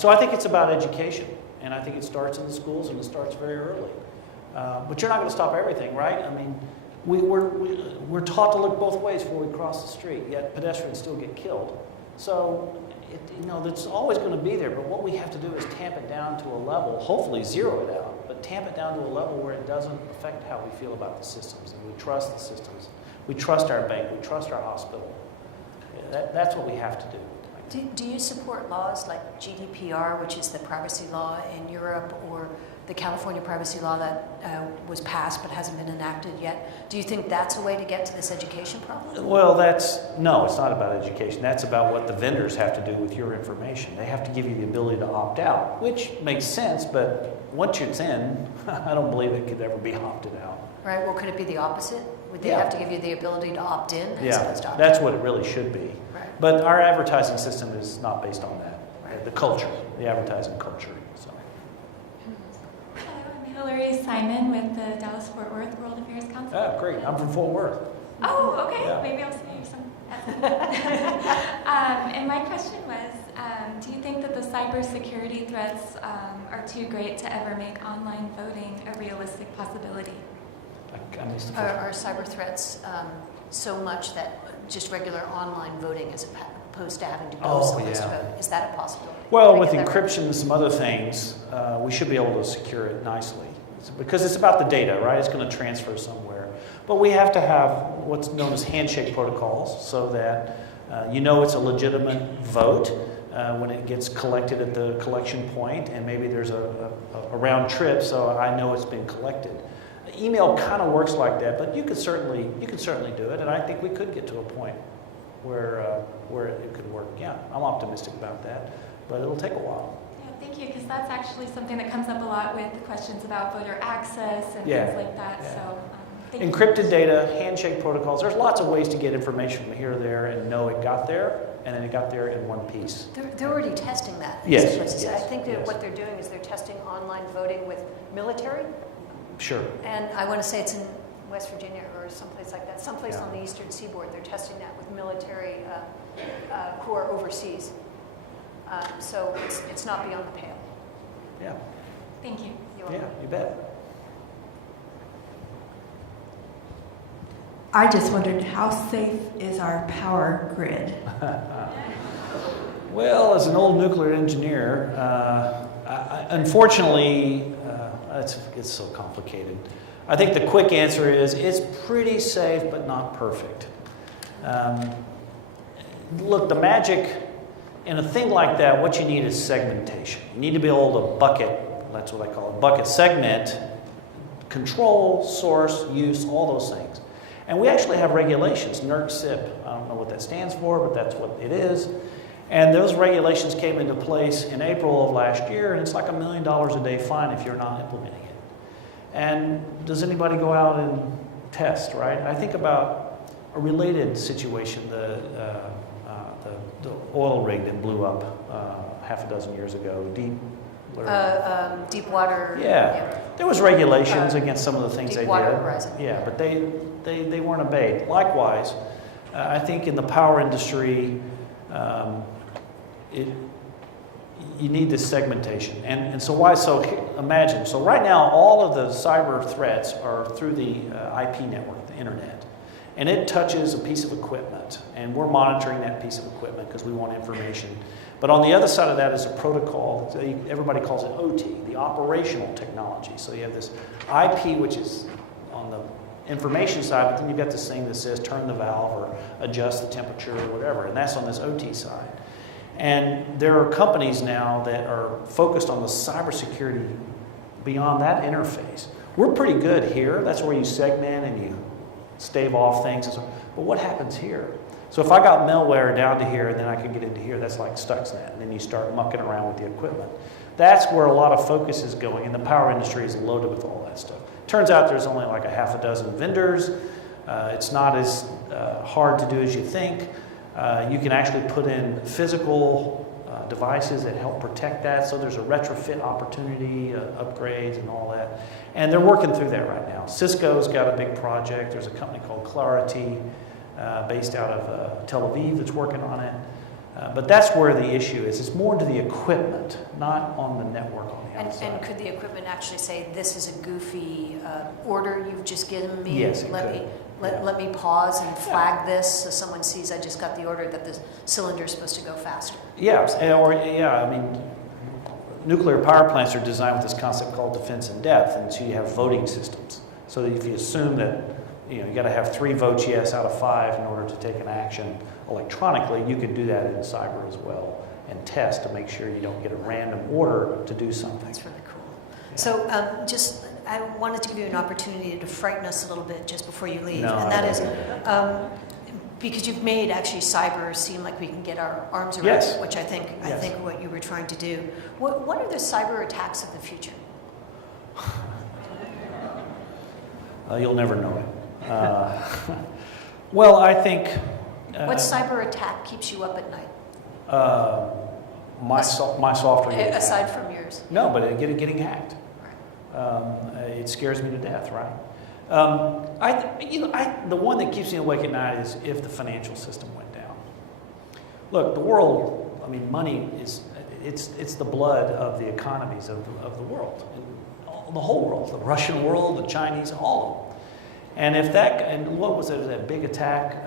So I think it's about education, and I think it starts in the schools and it starts very early. But you're not going to stop everything, right? I mean, we're taught to look both ways before we cross the street, yet pedestrians still get killed. So, it's always going to be there, but what we have to do is tamp it down to a level, hopefully zero it out, but tamp it down to a level where it doesn't affect how we feel about the systems, and we trust the systems. We trust our bank, we trust our hospital. That's what we have to do. Do you support laws like GDPR, which is the privacy law in Europe, or the California privacy law that was passed but hasn't been enacted yet? Do you think that's a way to get to this education problem? Well, no, it's not about education. That's about what the vendors have to do with your information. They have to give you the ability to opt out, which makes sense, but once it's in, I don't believe it could ever be opted out. Right, well, could it be the opposite? Would they have to give you the ability to opt in as opposed to opt out? That's what it really should be. Right. But our advertising system is not based on that. Right. The culture, the advertising culture. So. Hello, I'm Hillary Simon with the Dallas-Fort Worth World Affairs Council. Ah, great. I'm from Fort Worth. Oh, okay. Yeah. Maybe I'll see you some. And my question was, do you think that the cybersecurity threats are too great to ever make online voting a realistic possibility? I missed the Are first cyber threats so much that just regular online voting as opposed to having to go someplace to vote? Is that a possibility? Well, with encryption and some other things, we should be able to secure it nicely. Because it's about the data, right? It's going to transfer somewhere. But we have to have what's known as handshake protocols so that it's a legitimate vote. when it gets collected at the collection point, and maybe there's a round trip, so I know it's been collected. Email kind of works like that, but you could certainly do it, and I think we could get to a point where it could work. Yeah, I'm optimistic about that, but it'll take a while. Yeah, thank you, because that's actually something that comes up a lot with questions about voter access and Yeah. things like that. Yeah. So, thank you. Encrypted data, handshake protocols. There's lots of ways to get information from here or there and know it got there, and then it got there in one piece. They're already testing that in Yes, some places. yes, I think that yes. what they're doing is they're testing online voting with military, Sure. and I want to say it's in West Virginia or someplace like that, someplace Yeah. on the eastern seaboard. They're testing that with military corps overseas. So it's not beyond the pale. Yeah. Thank you. You're Yeah, welcome. you bet. I just wondered, how safe is our power grid? Well, as an old nuclear engineer, unfortunately, it's so complicated. I think the quick answer is it's pretty safe, but not perfect. Look, the magic in a thing like that, what you need is segmentation. You need to be able to bucket, that's what I call it, bucket, segment, control, source, use, all those things. And we actually have regulations, NERC-CIP. I don't know what that stands for, but that's what it is. And those regulations came into place in April of last year, and it's like $1 million a day fine if you're not implementing it. And does anybody go out and test, right? I think about a related situation, the oil rig that blew up half a dozen years ago, Deep water. Yeah. There was regulations against some of the things they did. Deepwater Horizon. Yeah, but they weren't obeyed. Likewise, I think in the power industry, you need this segmentation. And so why? So imagine. So right now, all of the cyber threats are through the IP network, the internet. And it touches a piece of equipment. And we're monitoring that piece of equipment because we want information. But on the other side of that is a protocol. Everybody calls it OT, the operational technology. So you have this IP, which is on the information side, but then you've got this thing that says turn the valve or adjust the temperature or whatever. And that's on this OT side. And there are companies now that are focused on the cybersecurity beyond that interface. We're pretty good here. That's where you segment and you stave off things. But what happens here? So if I got malware down to here and then I could get into here, that's like Stuxnet. And then you start mucking around with the equipment. That's where a lot of focus is going. And the power industry is loaded with all that stuff. Turns out there's only like a half a dozen vendors. It's not as hard to do as you think. You can actually put in physical devices that help protect that. So there's a retrofit opportunity, upgrades and all that. And they're working through that right now. Cisco's got a big project. There's a company called Clarity based out of Tel Aviv that's working on it. But that's where the issue is. It's more to the equipment, not on the network on the outside. And could the equipment actually say, this is a goofy order you've just given me? Yes, it could. Let me pause and flag this so someone sees I just got the order that the cylinder is supposed to go faster. I mean, nuclear power plants are designed with this concept called defense in depth, and so you have voting systems. So that if you assume that you got to have 3 votes yes out of 5 in order to take an action electronically, you can do that in cyber as well and test to make sure you don't get a random order to do something. That's really cool. Yeah. So I wanted to give you an opportunity to frighten us a little bit just before you leave. No, and that is because you've made actually cyber seem like we can get our arms around Yes. it, which I think what you were trying to do. What are the cyber attacks of the future? You'll never know it. Well, I think... what cyber attack keeps you up at night? My software getting aside hacked. from yours. No, but getting hacked. It scares me to death, right? The one that keeps me awake at night is if the financial system went down. Look, the world, I mean, money is, it's the blood of the economies of the world. The whole world, the Russian world, the Chinese, all of them. And if and what was it, that big attack,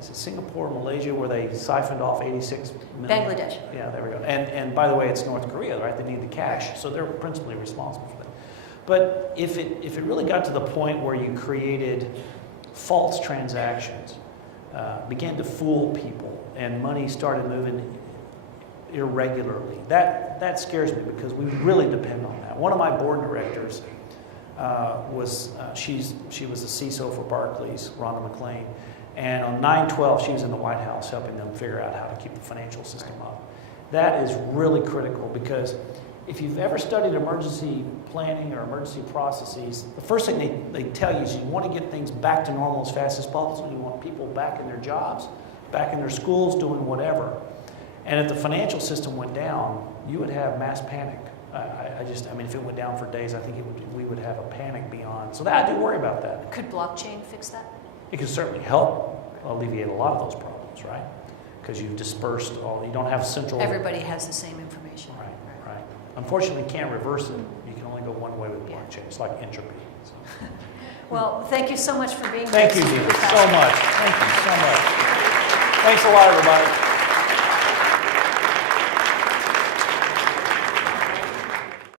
is it Singapore, Malaysia, where they siphoned off 86 million? Bangladesh. Yeah, there we go. And by the way, it's North Korea, right? They need the cash, so they're principally responsible for that. But if it really got to the point where you created false transactions, began to fool people, and money started moving irregularly. That scares me because we really depend on that. One of my board directors she was the CISO for Barclays, Rhonda McLean, and on 9/12 she was in the White House helping them figure out how to keep the financial system up. That is really critical because if you've ever studied emergency planning or emergency processes, the first thing they tell you is you want to get things back to normal as fast as possible. You want people back in their jobs, back in their schools, doing whatever. And if the financial system went down, you would have mass panic. I mean, if it went down for days, I think we would have a panic beyond. So I do worry about that. Could blockchain fix that? It could certainly help alleviate a lot of those problems, right? Because you've dispersed you don't have central. Everybody has the same information. Right. Unfortunately, you can't reverse it. You can only go one way with blockchain. It's like entropy. So. Well, thank you so much for being here. Thank you, Dina, so much. Thank you so much. Thanks a lot, everybody.